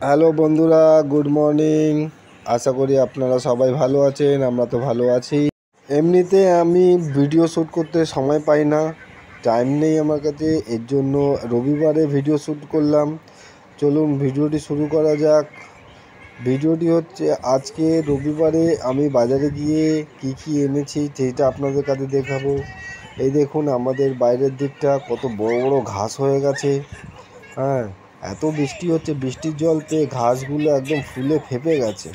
Hello বন্ধুরা, good morning. আশা করি আপনারা সবাই ভালো আছেন। আমরা তো ভালো আছি। এমনিতে আমি ভিডিও শ্যুট করতে সময় পাই না, টাইম নেই আমার কাছে, এর জন্য রবিবারে ভিডিও শ্যুট করলাম। চলুন ভিডিওটি শুরু করা যাক। ভিডিওটি হচ্ছে আজকে রবিবারে আমি বাজারে গিয়ে কি এনেছি সেইটা আপনাদের কাছে দেখাবো। এই দেখুন আমাদের বাইরের দিকটা কত বড় বড় ঘাস হয়ে গেছে। হ্যাঁ, এত বৃষ্টি হচ্ছে, বৃষ্টির জল পেয়ে ঘাসগুলো একদম ফুলে ফেপে গেছে।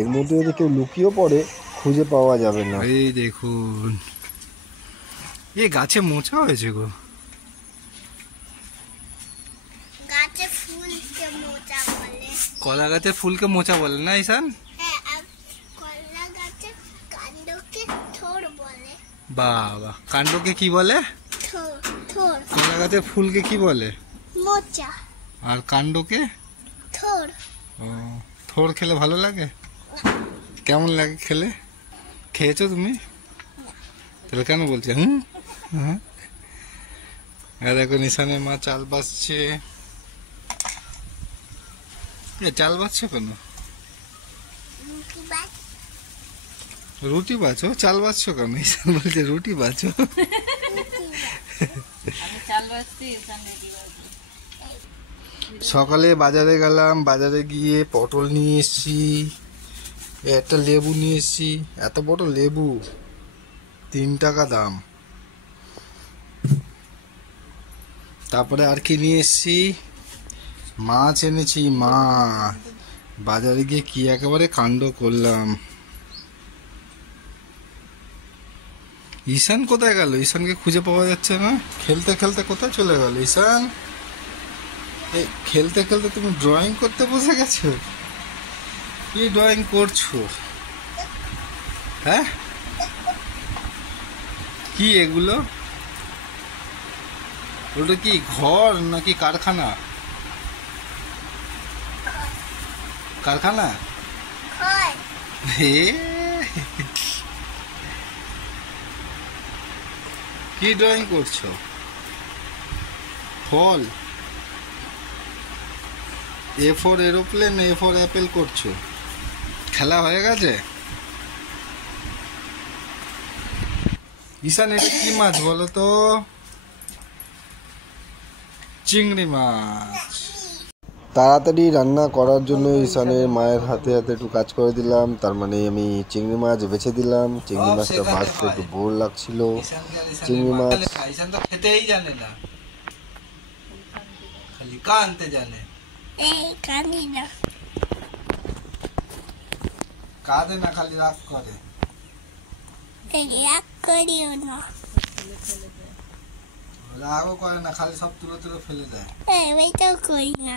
এর মধ্যে যদি কেউ লুকিয়েও পড়ে খুঁজে পাওয়া যাবে না। এই দেখুন, এই গাছে মোচা হয়েছে গো। গাছে ফুলকে মোচা বলে। কলা গাছে ফুলকে মোচা বলে না ঈশান? হ্যাঁ, আর কলা গাছে কাণ্ডকে থোড় বলে। বাবা, কাণ্ডকে কি বলে? থোড় থোড়। কলা গাছে ফুলকে কি বলে? মোচা। আর কাণ্ডকে? থোড়। ও, থোড় খেলে ভালো লাগে? কেমন লাগে খেলে? খেয়েছো তুমি? তাহলে কেন বলছে হুম? হ্যাঁ, আর এখন ঈশানের মা চাল বাছছে। চাল বাছছো কেন? রুটি বাছো? চাল বাছছো কেন? ঈশান বলছে রুটি বাছো। সকালে বাজারে গেলাম, বাজারে গিয়ে পটল নিয়ে এসছি, একটা লেবু নিয়ে এসছি। এত বড় লেবু, 3 টাকা দাম। তারপরে আর কি নিয়ে এসছি, মাছ এনেছি। মাছ বাজারে গিয়ে কি একেবারে কাণ্ড করলাম। ঈশান কোথায় গেল? ঈশানকে খুঁজে পাওয়া যাচ্ছে না। খেলতে খেলতে কোথায় চলে গেল ঈশান? খেলতে খেলতে তুমি ড্রয়িং করতে বসে গেছো? কি ড্রয়িং করছো? হ্যাঁ, কি এগুলো? ওটা কি ঘর নাকি কারখানা? কারখানা? হে, কি ড্রয়িং করছো? ফল? A for aeroplane, A for apple করছো? খেলা হয়ে গেছে? ঈশান, এটা কি মাছ বলো তো? চিংড়ি মাছ। তাড়াতাড়ি রান্না করার জন্য ঈশানের মায়ের হাতে হাতে একটু কাজ করে দিলাম। তার মানে আমি চিংড়ি মাছ বেছে দিলাম। চিংড়ি মাছটা ভাজতে একটু বোর লাগছিল। চিংড়ি মাছ ঈশান তো খেতেই জানে না, খালি কানতে জানে। এই কানি না। কাঁদে না, খালি রাগ করে। এই রাগ করিও না। রাগও করে না, খালি সব তুলে তুলে ফেলে দেয়। এই তো করি না।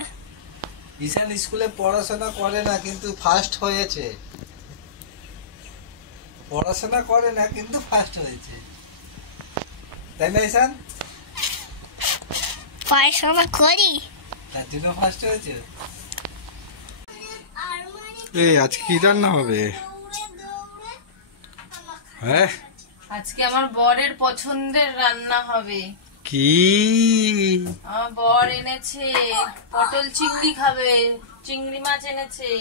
ঈশান স্কুলে পড়াশোনা করে না কিন্তু ফার্স্ট হয়েছে। পড়াশোনা করে না কিন্তু ফার্স্ট হয়েছে, তাই না ঈশান? পড়াশোনা করি, তার জন্য ফার্স্ট হয়েছে। এই আজকে কি রান্না হবে? হ্যাঁ, আজকে আমার বরের পছন্দের রান্না হবে। কি? আমার বর এনেছে পটল চিংড়ি খাবে, চিংড়ি মাছ এনেছে,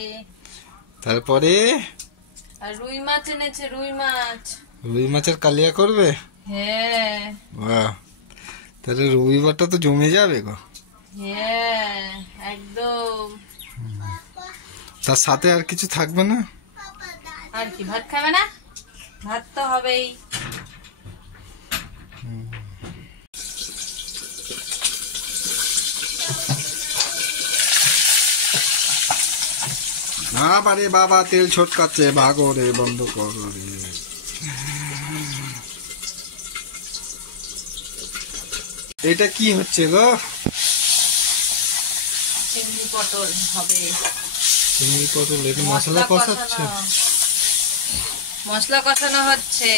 তারপরে আর রুই মাছ এনেছে, রুই মাছ। রুই মাছের কালিয়া করবে? হ্যাঁ বাহ, তাহলে রবিবারটা তো জমে যাবে গো। হ্যাঁ একদম। তার সাথে আর কিছু থাকবে না? আর কি, ভাত খাবে না? ভাত তো হবেই। না পারে বাবা, তেল ছটকাচ্ছে, ভাগো রে, বন্ধ করো রে। এটা কি হচ্ছে গো? চিংড়ি পটল হবে। চিংড়ি পটল, এটা মশলা কষাচ্ছে? মশলা কষানো হচ্ছে।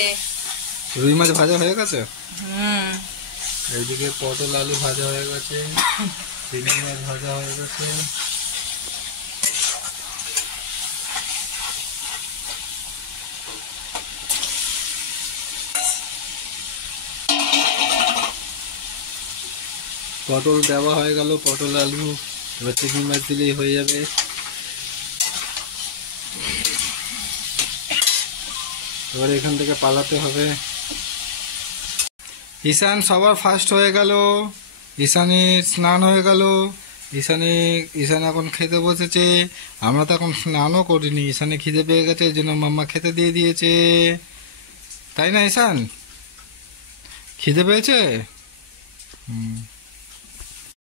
রুই মাছ ভাজা হয়ে গেছে? হুম, এইদিকে পটল আলু ভাজা হয়ে গেছে, চিংড়ি মাছ ভাজা হয়ে গেছে। পটল দেওয়া হয়ে গেল, পটল আলু এবার চিংড়ি মাছ দিলেই হয়ে যাবে। এবার এখান থেকে পালাতে হবে। ঈশান সবার ফার্স্ট হয়ে গেল, ঈশানের স্নান হয়ে গেল, ঈশান এখন খেতে বসেছে। আমরা তো এখন স্নানও করিনি, ঈশানে খিদে পেয়ে গেছে, এই জন্য মাম্মা খেতে দিয়ে দিয়েছে, তাই না ঈশান? খিদে পেয়েছে?